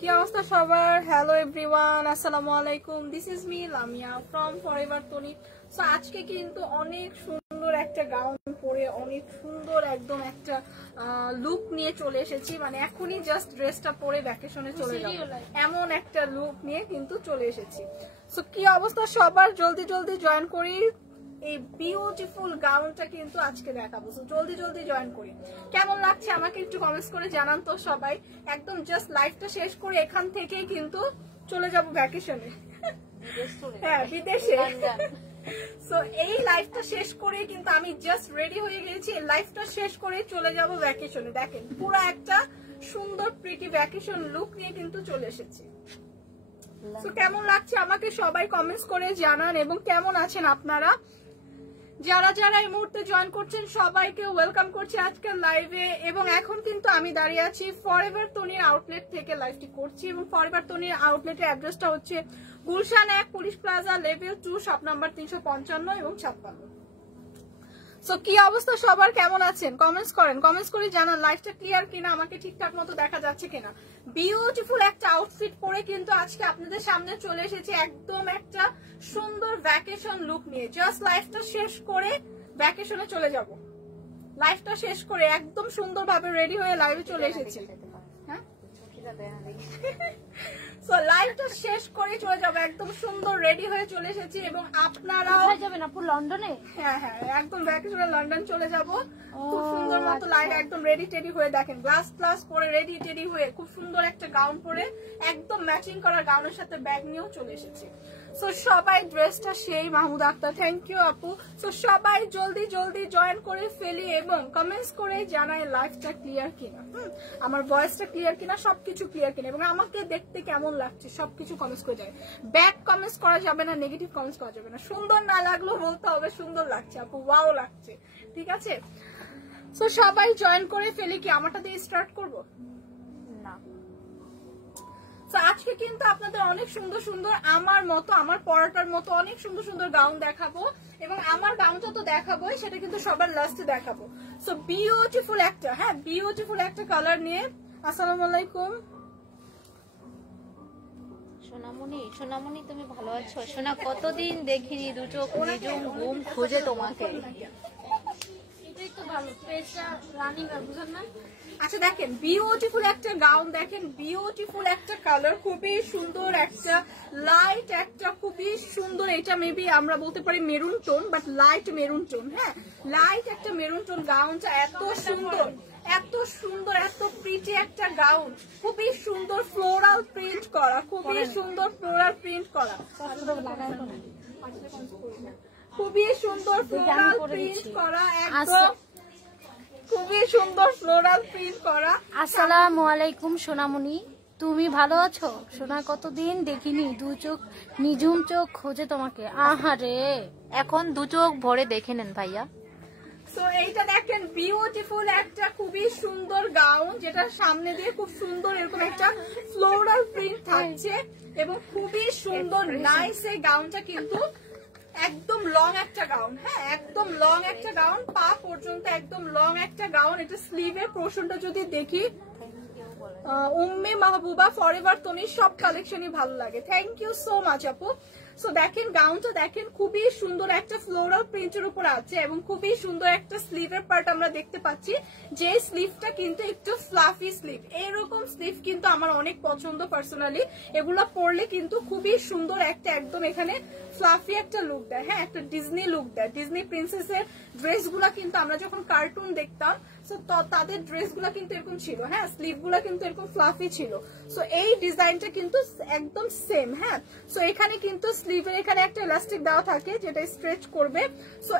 কি অবস্থা সবার? হ্যালো এভরিওয়ান, আসসালামু আলাইকুম। This is me Lamia from forever Toni. So আজকে কিন্তু অনেক সুন্দর একটা গাউন পরে অনেক সুন্দর একদম একটা লুক নিয়ে চলে এসেছি। মানে এখনই জাস্ট ড্রেসটা পরে ভ্যাকেশনে চলে যাব এমন একটা লুক নিয়ে কিন্তু চলে এসেছি। সো কি অবস্থা সবার? জলদি জলদি জয়েন করি। এই বিউটিফুল গাউনটা কিন্তু আজকে দেখাবো। সো জলদি জলদি জয়েন করি। কেমন লাগছে আমাকে একটু কমেন্টস করে জানান তো সবাই। একদম জাস্ট লাইফটা শেষ করে এখান থেকেই কিন্তু চলে যাব ভ্যাকেশনে, হ্যাঁ বিদেশে। সো এই লাইফটা শেষ করে কিন্তু আমি জাস্ট রেডি হয়ে গেছি। লাইফটা শেষ করে চলে যাব ভ্যাকেশনে। দেখেন পুরো একটা সুন্দর প্রিটি ভ্যাকেশন লুক নিয়ে কিন্তু চলে এসেছি। সো কেমন লাগছে আমাকে সবাই কমেন্টস করে জানান, এবং কেমন আছেন আপনারা। যারা যারা এই মুহূর্তে জয়েন করছেন সবাইকে ওয়েলকাম করছি আজকের লাইভে। এবং এখন কিন্তু আমি দাঁড়িয়ে আছি ফরএভার তনির আউটলেট থেকে লাইভটি করছি। এবং ফরএভার তনির আউটলেটের অ্যাড্রেসটা হচ্ছে Gulshan 1 police plaza level 2 shop number 355 এবং 56। সো কি অবস্থা সবার? কেমন আছেন? কমেন্টস করেন, কমেন্টস করে জানান লাইভটা ক্লিয়ার কিনা, আমাকে ঠিকঠাক মতো দেখা যাচ্ছে কিনা। বিউটিফুল একটা আউটফিট পরে কিন্তু আজকে আপনাদের সামনে চলে এসেছি একদম একটা সুন্দর ভ্যাকেশন লুক নিয়ে। জাস্ট লাইফটা শেষ করে ভ্যাকেশনে চলে যাব। লাইফটা শেষ করে একদম সুন্দরভাবে রেডি হয়ে লাইভে চলে এসেছি। হ্যাঁ সো লাইভটা শেষ করে চলে যাবো, একদম সুন্দর রেডি হয়ে চলে এসেছি। এবং আপনারাও যাবেন আপু লন্ডনে? হ্যাঁ হ্যাঁ, একদম ভ্যাকেশনে লন্ডন চলে যাব। খুব সুন্দর মতো লাইভ একদম রেডি টেডি হয়ে, দেখেন গ্লাস প্লাস পরে রেডি টেডি হয়ে খুব সুন্দর একটা গাউন পরে একদম ম্যাচিং করা গাউনের সাথে ব্যাগ নিয়েও চলে এসেছি। সো সবাই ড্রেসটা সেই মাহমুদ আক্তার, থ্যাংক ইউ আপু। সো সবাই জলদি জলদি জয়েন করে ফেলি এবং কমেন্টস করে জানাই লাইভটা ক্লিয়ার কিনা, আমার ভয়েসটা ক্লিয়ার কিনা, সবকিছু ক্লিয়ার কিনা, এবং আমাকে দেখতে কেমন লাগছে সবকিছু কমেন্টস করে যায়। ব্যাড কমেন্টস করা যাবে না, নেগেটিভ কমেন্টস করা যাবে না। সুন্দর না লাগলেও বলতে হবে সুন্দর লাগছে আপু, ওয়াও লাগছে, ঠিক আছে। সো সবাই জয়েন করে ফেলি। কি আমারটা দিয়ে স্টার্ট করবো? না, আজকে কিন্তু আপনাদের অনেক সুন্দর সুন্দর আমার মতো, আমার পরাটার মতো অনেক সুন্দর সুন্দর গাউন দেখাবো। এবং আমার গাউনটা তো দেখাবোই, সেটা কিন্তু সবার লাস্টে দেখাবো। সো বিউটিফুল একটা, হ্যাঁ বিউটিফুল একটা কালার নিয়ে। আসসালামু আলাইকুম সোনামণি। সোনামণি তুমি ভালো আছো? সোনা কতদিন দেখিনি, দু চোখ নিজুম ঘুম খুঁজে তোমাকে। এটাই তো ভালো, পেজটা রানিং আর বুঝেন না। আচ্ছা দেখেন বিউটিফুল একটা গাউন, দেখেন বিউটিফুল একটা কালার, খুবই সুন্দর একটা লাইট, একটা খুবই সুন্দর, এটা মেবি আমরা বলতে পারি maroon tone, but light maroon tone. হ্যাঁ লাইট একটা মেরুন টোন। গাউনটা এত সুন্দর, এত সুন্দর, এত প্রিটি একটা গাউন, খুবই সুন্দর ফ্লোরাল প্রিন্ট করা, খুবই সুন্দর ফ্লোরাল প্রিন্ট করা, খুবই সুন্দর ফ্লোরাল প্রিন্ট করা, একদম খুবই সুন্দর ফ্লোরাল প্রিন্ট করা। আসসালামু আলাইকুম সোনামণি, তুমি ভালো আছো? সোনা কতদিন দেখিনি, দু চোখ নিজুম চোখ খোঁজে তোমাকে। আহারে, এখন দু চোখ ভরে দেখে নেন ভাইয়া। সো এইটা দেখেন বিউটিফুল একটা খুবই সুন্দর গাউন, যেটা সামনে দিয়ে খুব সুন্দর এরকম একটা ফ্লোরাল প্রিন্ট থাকছে এবং খুবই সুন্দর নাইস। এই গাউনটা কিন্তু একদম লং একটা গাউন, হ্যাঁ একদম লং একটা গাউন, পা পর্যন্ত একদম লং একটা গাউন। এটা স্লিভের পোর্শনটা যদি দেখি, উম্মে মাহবুবা ফরএভার তনি সব কালেকশনই ভালো লাগে, থ্যাংক ইউ সো মাচ আপু। সো দেখেন গাউনটা দেখেন খুবই সুন্দর একটা ফ্লোরাল প্রিন্টের উপর আছে এবং খুবই সুন্দর একটা স্লিভের পার্ট আমরা দেখতে পাচ্ছি, যে স্লিভটা কিন্তু একটু ফ্লাফি স্লিভ। এইরকম স্লিভ কিন্তু আমার অনেক পছন্দ পার্সোনালি, এগুলো পরলে কিন্তু খুবই সুন্দর একটা একদম এখানে ফ্লাফি একটা লুক দেয়, হ্যাঁ একটা ডিজনি লুক দেয়। ডিজনি প্রিন্সেসের ড্রেসগুলা কিন্তু আমরা যখন কার্টুন দেখতাম, সো তাদের ড্রেসগুলা কিন্তু এরকম ছিল, হ্যাঁ স্লিভগুলা কিন্তু এরকম ফ্লাফি ছিল। সো এই ডিজাইনটা কিন্তু একদম সেম, হ্যাঁ। সো এখানে কিন্তু স্লিভের এখানে একটা ইলাস্টিক দেওয়া থাকে যেটা স্ট্রেচ করবে। সো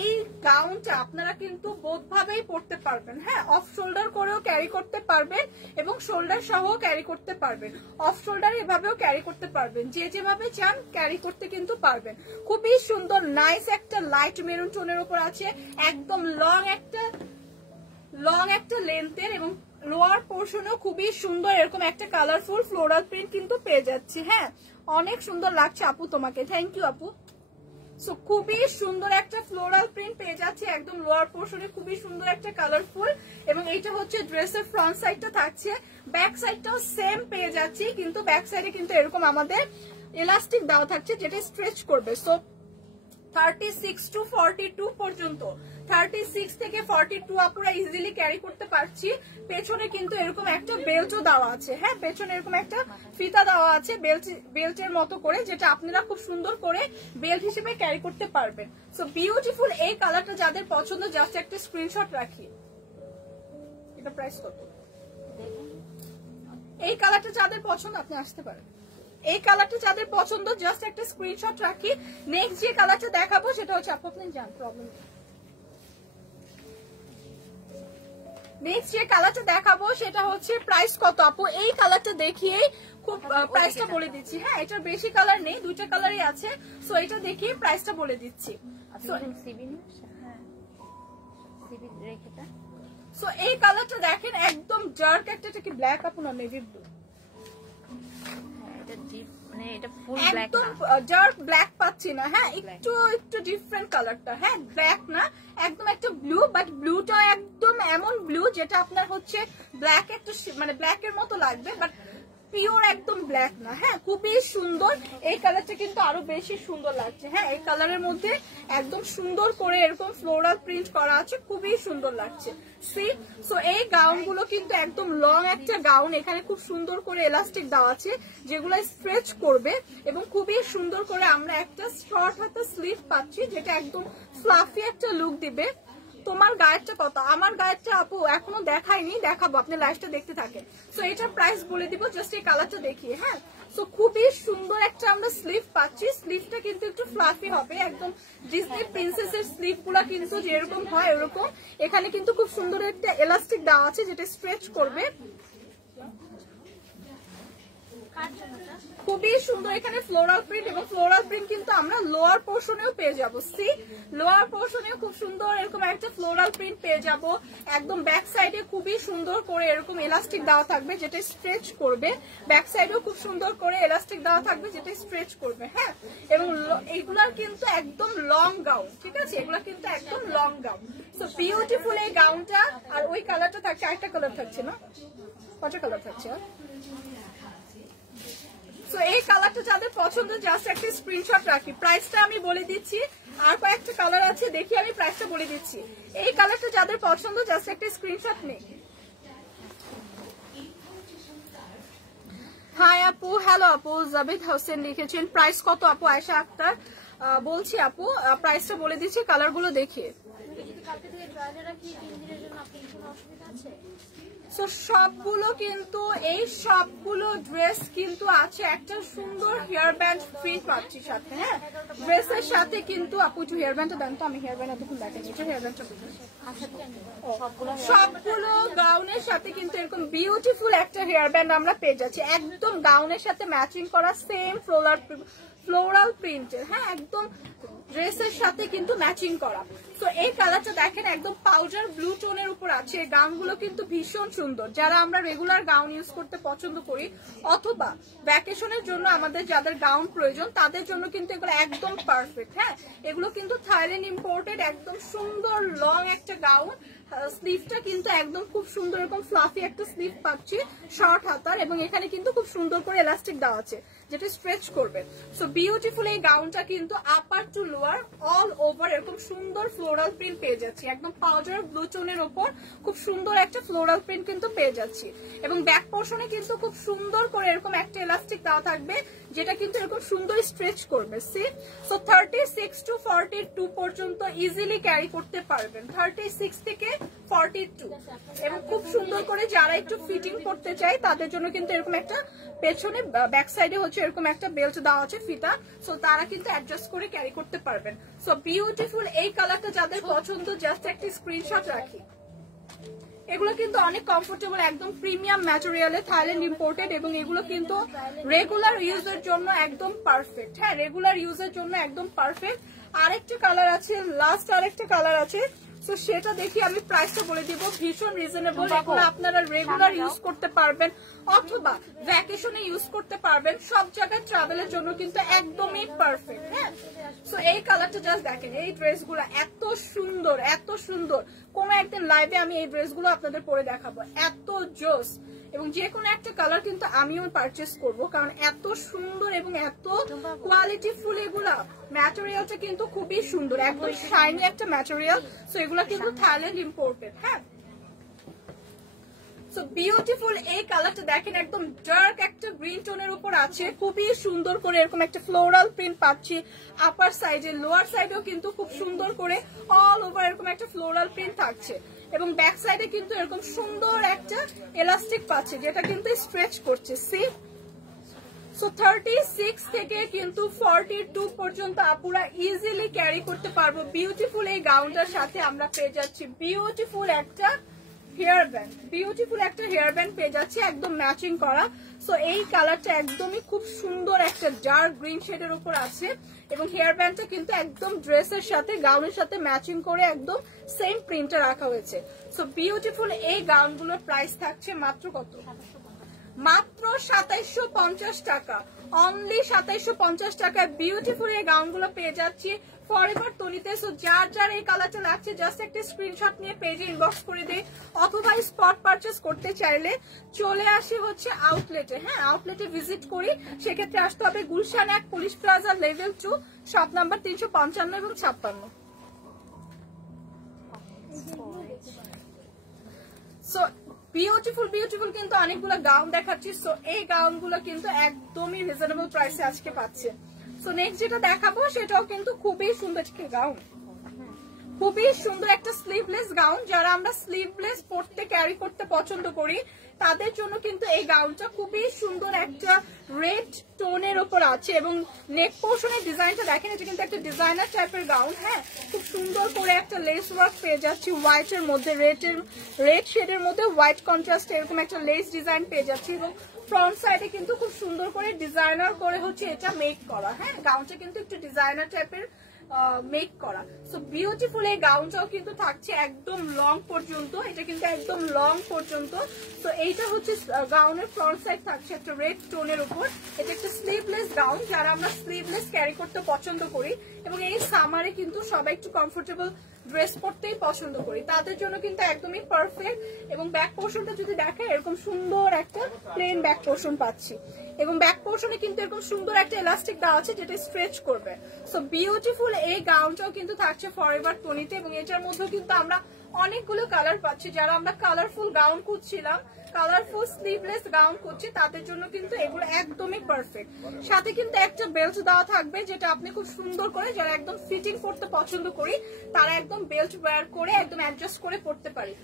এই গাউনটা আপনারা কিন্তু বোথ ভাবেই পরতে পারবেন, হ্যাঁ অফ শোল্ডার করেও ক্যারি করতে পারবেন এবং শোল্ডার সহ ক্যারি করতে পারবেন, অফ শোল্ডার এভাবেও ক্যারি করতে পারবেন, যে যেভাবে চান ক্যারি করতে কিন্তু পারবেন। খুবই সুন্দর নাইস একটা লাইট মেরুন টোনের উপর আছে, একদম লং একটা লেন্থের, এবং লোয়ার পোর্শনও খুবই সুন্দর এরকম একটা কালারফুল ফ্লোরাল প্রিন্ট কিন্তু পেয়ে যাচ্ছি। হ্যাঁ অনেক সুন্দর লাগছে আপু তোমাকে, থ্যাংক ইউ আপু। সো খুবই সুন্দর একটা ফ্লোরাল প্রিন্ট পেয়ে যাচ্ছে একদম লোয়ার পোর্শনে, খুবই সুন্দর একটা কালারফুল। এবং এইটা হচ্ছে ড্রেসের ফ্রন্ট সাইডটা থাকছে, ব্যাক সাইডটাও সেম পেয়ে যাচ্ছি, কিন্তু ব্যাক সাইডে কিন্তু এরকম আমাদের এলাস্টিক দেওয়া থাকছে যেটা স্ট্রেচ করবে। সো 36 to 42 পর্যন্ত, 36 থেকে 42 আপুরা ইজিলি ক্যারি করতে পারছি। পেছনে কিন্তু এরকম একটা বেল্টও দেওয়া আছে, হ্যাঁ পেছনে এরকম একটা ফিতা দেওয়া আছে বেল্টের মতো করে, যেটা আপনারা খুব সুন্দর করে বেল্ট হিসেবে ক্যারি করতে পারবেন। সো বিউটিফুল এই কালারটা যাদের পছন্দ জাস্ট একটা স্ক্রিনশট রাখি। এটা প্রাইস কত? এই কালারটা যাদের পছন্দ আপনি আসতে পারেন। এই কালারটা যাদের পছন্দ জাস্ট একটা স্ক্রিনশট রাখি। নেক্সট যে কালারটা দেখাবো সেটা হচ্ছে আপু আপনি জান প্রবলেম। নেক্সট যে কালারটা দেখাবো সেটা হচ্ছে প্রাইস কত আপু? এই কালারটা দেখিয়ে খুব প্রাইসটা বলে দিচ্ছি। হ্যাঁ এটার বেশি কালার নেই, দুইটা কালারই আছে। সো এটা দেখিয়ে প্রাইসটা বলে দিচ্ছি। সো এই কালারটা দেখেন একদম ডার্ক একটা, এটা কি ব্ল্যাক আপু না নেভি ব্লু? একদম ডার্ক ব্ল্যাক পাচ্ছি না, হ্যাঁ একটু একটু ডিফারেন্ট কালারটা, হ্যাঁ ব্ল্যাক না একদম একটা ব্লু, বাট ব্লুটা একদম এমন ব্লু যেটা আপনার হচ্ছে ব্ল্যাক একটু মানে ব্ল্যাকের মতো লাগবে, বাট পিওর একদম ব্ল্যাক না। হ্যাঁ খুবই সুন্দর এই কালারটা, কিন্তু আরো বেশি সুন্দর লাগছে। হ্যাঁ এই কালারের মধ্যে একদম সুন্দর করে এরকম ফ্লোরাল প্রিন্ট করা আছে, খুবই সুন্দর লাগছে। সি সো এই গাউন গুলো কিন্তু একদম লং একটা গাউন, এখানে খুব সুন্দর করে এলাস্টিক দেওয়া আছে যেগুলো স্ট্রেচ করবে, এবং খুবই সুন্দর করে আমরা একটা শর্ট হাতা স্লিভ পাচ্ছি যেটা একদম ফ্লাফি একটা লুক দিবে। তোমার গায়েরটা কত? আমার গায়েরটা আপু এখনো দেখাইনি, দেখাবো, আপনি লাইভটা দেখতে থাকেন। সো এটার প্রাইস বলে দিব জাস্ট এই কালারটা দেখিয়ে। হ্যাঁ সো খুবই সুন্দর একটা আমরা স্লিভ পাচ্ছি, স্লিভটা কিন্তু একটু ফ্লাফি হবে, একদম ডিজনি প্রিন্সেসের স্লিভ গুলা কিন্তু যেরকম হয় ওরকম। এখানে কিন্তু খুব সুন্দর একটা এলাস্টিক দেওয়া আছে যেটা স্ট্রেচ করবে, খুবই সুন্দর। এখানে ফ্লোরাল প্রিন্ট, এবং ফ্লোরাল প্রিন্ট কিন্তু আমরা লোয়ার পোর্শনেও পেয়ে যাবো। সি লোয়ার পোর্শনেও খুব সুন্দর এরকম একটা ফ্লোরাল প্রিন্ট পেয়ে যাব। একদম ব্যাক সাইডে খুবই সুন্দর করে এরকম এলাস্টিক দেওয়া থাকবে যেটা স্ট্রেচ করবে, ব্যাক সাইডেও খুব সুন্দর করে এলাস্টিক দেওয়া থাকবে যেটা স্ট্রেচ করবে। হ্যাঁ এবং এগুলার কিন্তু একদম লং গাউন, ঠিক আছে, এগুলা কিন্তু একদম লং গাউন। সো বিউটিফুল এই গাউনটা। আর ওই কালারটা থাকছে, আরেকটা কালার থাকছে না, কটা কালার থাকছে? সো এই কালারটা যাদের পছন্দ জাস্ট একটা স্ক্রিনশট রাখি। প্রাইসটা আমি বলে দিচ্ছি, আর কয়েকটা কালার আছে দেখি আমি প্রাইসটা বলে দিচ্ছি। এই কালারটা যাদের পছন্দ জাস্ট একটা স্ক্রিনশট নেই। হাই আপু, হ্যালো আপু, জাবেদ হোসেন লিখেছেন। প্রাইস কত আপু? আয়েশা আক্তার বলছি আপু, প্রাইসটা বলে দিচ্ছি কালারগুলো দেখিয়ে। সো সবগুলো কিন্তু এই সবগুলো ড্রেস কিন্তু আছে একটা সুন্দর হেয়ার ব্যান্ড ফ্রি পাচ্ছি সাথে। হ্যাঁ ড্রেসের সাথে কিন্তু আপু একটু হেয়ার ব্যান্ডটা দেন তো, আমি হেয়ার ব্যান্ড এতক্ষণ দেখাচ্ছি, হেয়ার ব্যান্ডটা সবগুলো গাউনের সাথে কিন্তু এরকম বিউটিফুল একটা হেয়ার ব্যান্ড আমরা পেয়ে যাচ্ছি, একদম গাউনের সাথে ম্যাচিং করা সেম ফ্লোরাল প্রিন্টের। হ্যাঁ একদম ড্রেসের সাথে কিন্তু ম্যাচিং করা। তো এই কালারটা দেখেন একদম পাউডার ব্লু টোনের উপর আছে। এই গাউনগুলো কিন্তু ভীষণ সুন্দর, যারা আমরা রেগুলার গাউন ইউজ করতে পছন্দ করি অথবা ভ্যাকেশনের জন্য আমাদের যাদের গাউন প্রয়োজন তাদের জন্য কিন্তু এগুলো একদম পারফেক্ট। হ্যাঁ এগুলো কিন্তু থাইল্যান্ড ইম্পোর্টেড একদম সুন্দর লং একটা গাউন। স্লিভটা কিন্তু একদম খুব সুন্দর এরকম ফ্লাফি একটা স্লিভ পাচ্ছি শর্ট হাতার, এবং এখানে কিন্তু খুব সুন্দর করে এলাস্টিক দেওয়া আছে যেটা স্ট্রেচ করবে। সো বিউটিফুল এই গাউনটা কিন্তু আপার টু লোয়ার অল ওভার এরকম সুন্দর ফ্লোরাল প্রিন্ট পেয়ে যাচ্ছি, একদম পাউডার ব্লু টোনের ওপর খুব সুন্দর একটা ফ্লোরাল প্রিন্ট কিন্তু পেয়ে যাচ্ছি। এবং ব্যাক পোর্শনে কিন্তু খুব সুন্দর করে এরকম একটা এলাস্টিক দেওয়া থাকবে যেটা কিন্তু এরকম সুন্দর স্ট্রেচ করবে। সি সো 36 to 42 পর্যন্ত ইজিলি ক্যারি করতে পারবেন, 36 থেকে 42। এবং খুব সুন্দর করে যারা একটু ফিটিং করতে চায় তাদের জন্য কিন্তু এরকম একটা পেছনে ব্যাক সাইডে হচ্ছে এরকম একটা বেল্ট দেওয়া আছে ফিতা, সো তারা কিন্তু অ্যাডজাস্ট করে ক্যারি করতে পারবেন। সো বিউটিফুল এই কালারটা যাদের পছন্দ জাস্ট একটা স্ক্রিনশট রাখি। এগুলো কিন্তু অনেক কমফোর্টেবল, একদম প্রিমিয়াম ম্যাটেরিয়ালে থাইল্যান্ড ইম্পোর্টেড, এবং এগুলো কিন্তু রেগুলার ইউজের জন্য একদম পারফেক্ট। হ্যাঁ রেগুলার ইউজের জন্য একদম পারফেক্ট। আরেকটা কালার আছে, লাস্ট আরেকটা কালার আছে, সো সেটা দেখি আমি প্রাইসটা বলে দিব, ভীষণ রিজনেবল। এগুলো আপনারা রেগুলার ইউজ করতে পারবেন অথবা ভ্যাকেশনে ইউজ করতে পারবেন, সব জায়গায় ট্রাভেলের জন্য কিন্তু একদমই পারফেক্ট। হ্যাঁ, সো এই কালারটা জাস্ট দেখেন, এই ড্রেসগুলো এত সুন্দর, এত সুন্দর। কোনো একদিন লাইভে আমি এই ড্রেসগুলো আপনাদের পরে দেখাবো, এত জোস। এবং যে কোনো একটা কালার কিন্তু আমিও পারচেস করব, কারণ এত সুন্দর এবং এত কোয়ালিটি ফুল। এগুলা ম্যাটেরিয়ালটা কিন্তু খুবই সুন্দর, একদম শাইনি একটা ম্যাটেরিয়াল। সো এগুলা কিন্তু থাইল্যান্ড ইম্পোর্টেড। হ্যাঁ, সো বিউটিফুল এই কালারটা দেখেন, একদম ডার্ক একটা গ্রিন টোনের উপর আছে, খুবই সুন্দর করে এরকম একটা ফ্লোরাল প্রিন্ট পাচ্ছি আপার সাইডে, লোয়ার সাইডেও কিন্তু খুব সুন্দর করে অল ওভার এরকম একটা ফ্লোরাল প্রিন্ট থাকছে। এবং ব্যাক সাইডে কিন্তু এরকম সুন্দর একটা এলাস্টিক পাচ্ছে, যেটা কিন্তু স্ট্রেচ করছে। সি, সো 36 থেকে কিন্তু 42 পর্যন্ত আপুরা ইজিলি ক্যারি করতে পারবো। বিউটিফুল এই গাউনটার সাথে আমরা পেয়ে যাচ্ছি বিউটিফুল একটা হেয়ার ব্যান্ড, বিউটিফুল একটা হেয়ার ব্যান্ড পেয়ে যাচ্ছে একদম ম্যাচিং করা। সো এই কালারটা একদমই খুব সুন্দর একটা ডার্ক গ্রিন শেডের উপর আছে, এবং হেয়ার ব্যান্ডটা কিন্তু একদম ড্রেসের সাথে গাউনের সাথে ম্যাচিং করে একদম সেম প্রিন্টে রাখা হয়েছে। সো বিউটিফুল এই গাউনগুলোর প্রাইস থাকছে মাত্র কত? মাত্র 2750 টাকা, অনলি 2750 টাকায় বিউটিফুল এই গাউনগুলো পেয়ে যাচ্ছি ফরএভার তনিতে। সো যার যার এই কালারটা লাগছে জাস্ট একটা স্ক্রিনশট নিয়ে পেজে ইনবক্স করে দেই, অথবা স্পট পারচেস করতে চাইলে চলে আসি হচ্ছে আউটলেটে। হ্যাঁ, আউটলেটে ভিজিট করি, সেক্ষেত্রে আসতে হবে Gulshan 1 police plaza level 2 shop number 355 এবং 56। সো বিউটিফুল বিউটিফুল কিন্তু অনেকগুলো গাউন দেখাচ্ছি। সো এই গাউনগুলো কিন্তু একদমই রিজনেবল প্রাইসে আজকে পাচ্ছে। সো নেক্সট যেটা দেখাবো সেটাও কিন্তু খুবই সুন্দর একটা গাউন, খুবই সুন্দর একটা স্লিভলেস গাউন। যারা আমরা স্লিভলেস পরতে ক্যারি করতে পছন্দ করি তাদের জন্য কিন্তু এই গাউনটা খুবই সুন্দর একটা রেড টোনের উপর আছে, এবং নেক পোর্শনের ডিজাইনটা দেখেন, এটা কিন্তু একটা ডিজাইনার টাইপের গাউন। হ্যাঁ, খুব সুন্দর করে একটা লেস ওয়ার্ক পেয়ে যাচ্ছি হোয়াইট এর মধ্যে, রেড শেডের মধ্যে হোয়াইট কন্ট্রাস্ট এরকম একটা লেস ডিজাইন পেয়ে যাচ্ছি, এবং ফ্রন্ট সাইডে কিন্তু খুব সুন্দর করে ডিজাইনার করে হচ্ছে এটা মেক করা। হ্যাঁ, গাউনটা কিন্তু একটু ডিজাইনার টাইপের মেক করা। সো বিউটিফুল এই গাউনটাও কিন্তু থাকছে একদম লং পর্যন্ত, এটা কিন্তু একদম লং পর্যন্ত। তো এইটা হচ্ছে গাউনের ফ্রন্ট সাইড থাকছে একটা রেড টোনের উপর। এটা একটা স্লিভলেস গাউন, যারা আমরা স্লিভলেস ক্যারি করতে পছন্দ করি এবং এই সামারে কিন্তু সবাই একটু কমফোর্টেবল ড্রেস পরতেই পছন্দ করি তাদের জন্য কিন্তু একদমই পারফেক্ট। এবং ব্যাক পোর্শনটা যদি দেখে এরকম সুন্দর একটা প্লেন ব্যাক পোর্শন পাচ্ছি, এবং ব্যাক পোর্শনে কিন্তু এরকম সুন্দর একটা এলাস্টিক দেওয়া আছে যেটা স্ট্রেচ করবে। সো বিউটিফুল এই গাউনটাও কিন্তু থাকছে ফরএভার তনিতে, এবং এটার মধ্যে কিন্তু আমরা অনেকগুলো কালার পাচ্ছি। যারা আমরা কালারফুল গাউন খুঁজছিলাম, কালারফুল স্লিভলেস গাউন করছি, তাদের জন্য কিন্তু এগুলো একদমই পারফেক্ট। সাথে কিন্তু একটা বেল্ট দেওয়া থাকবে, যেটা আপনি খুব সুন্দর করে, যারা একদম ফিটিং করতে পছন্দ করি তারা একদম বেল্ট ওয়্যার করে একদম অ্যাডজাস্ট করে পড়তে পারি।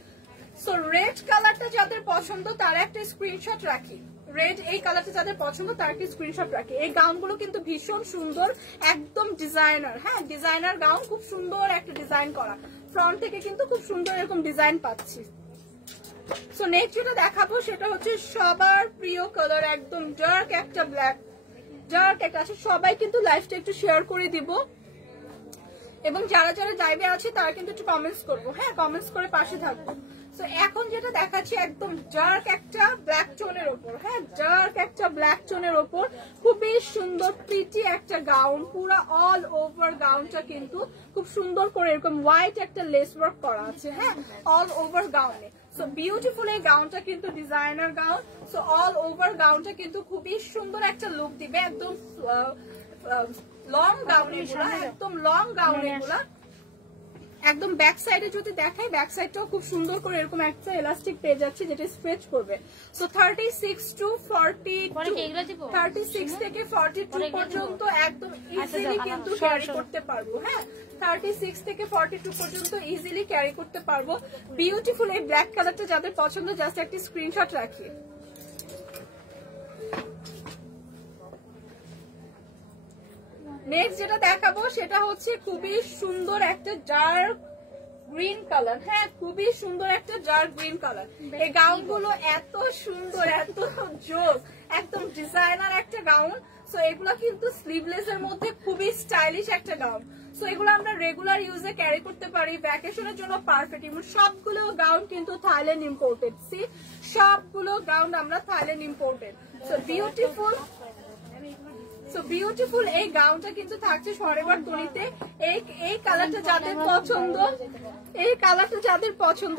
সো রেড কালারটা যাদের পছন্দ তারা একটা স্ক্রিনশট রাখি, রেড এই কালারটা যাদের পছন্দ তার একটা স্ক্রিনশট রাখি। এই গাউনগুলো কিন্তু ভীষণ সুন্দর, একদম ডিজাইনার। হ্যাঁ, ডিজাইনার গাউন, খুব সুন্দর একটা ডিজাইন করা, ফ্রন্ট থেকে কিন্তু খুব সুন্দর এরকম ডিজাইন পাচ্ছি। সো নেক্সট যেটা দেখাবো সেটা হচ্ছে সবার প্রিয় কালার, একদম ডার্ক একটা ব্ল্যাক, ডার্ক একটা আছে। সবাই কিন্তু লাইভটা একটু শেয়ার করে দিব, এবং যারা যারা লাইভে আছে তারা কিন্তু একটু কমেন্টস করবো। হ্যাঁ, কমেন্টস করে পাশে থাকবো। সো এখন যেটা দেখাচ্ছি একদম ডার্ক একটা ব্ল্যাক টোনের ওপর। হ্যাঁ, ডার্ক একটা ব্ল্যাক টোনের ওপর খুবই সুন্দর প্রিটি একটা গাউন, পুরো অল ওভার গাউনটা কিন্তু খুব সুন্দর করে এরকম হোয়াইট একটা লেস ওয়ার্ক করা আছে। হ্যাঁ, অল ওভার গাউনে। সো বিউটিফুল এই গাউনটা কিন্তু designer gown. So all over গাউনটা কিন্তু খুবই সুন্দর একটা লুক দিবে, একদম লং গাউন এগুলা, একদম লং গাউন এগুলা। একদম ব্যাক সাইডে যদি দেখাই, ব্যাক সাইডটাও খুব সুন্দর করে এরকম একটা এলাস্টিক পেয়ে যাচ্ছে যেটা স্ট্রেচ করবে। সো 36 টু 42, 36 থেকে 42 পর্যন্ত একদম ইজিলি কিন্তু ক্যারি করতে পারবো। হ্যাঁ, 36 থেকে 42 পর্যন্ত ইজিলি ক্যারি করতে পারবো। বিউটিফুল এই ব্ল্যাক কালারটা যাদের পছন্দ জাস্ট একটা স্ক্রিনশট রাখি। নেক্সট যেটা দেখাবো সেটা হচ্ছে খুবই সুন্দর একটা ডার্ক গ্রিন কালার, হ্যাঁ খুবই সুন্দর একটা ডার্ক গ্রিন কালার। এই গাউন গুলো এত সুন্দর, এত জোস, একদম ডিজাইনার একটা গাউন। সো এগুলো কিন্তু স্লিভলেস এর মধ্যে খুবই স্টাইলিশ একটা গাউন। সো এগুলো আমরা রেগুলার ইউজে ক্যারি করতে পারি, ভ্যাকেশনের জন্য পারফেক্ট। এবং সবগুলো গাউন কিন্তু থাইল্যান্ড ইম্পোর্টেড। সি সবগুলো গাউন আমরা Thailand imported. So beautiful, so beautiful এই গাউনটা কিন্তু থাকছে ফরএভার তনিতে। এই কালারটা যাদের পছন্দ, এই কালারটা যাদের পছন্দ,